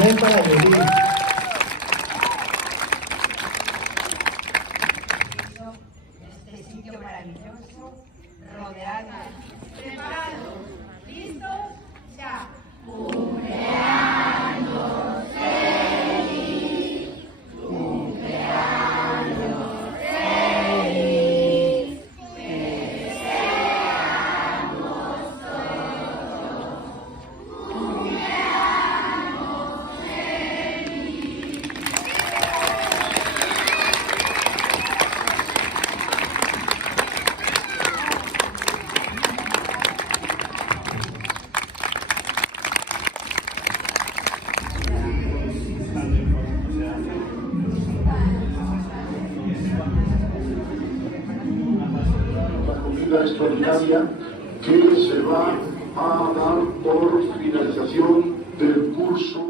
Amén para vivir. Este sitio maravilloso, rodeado, preparados, listos, ya. Extraordinaria que se va a dar por finalización del curso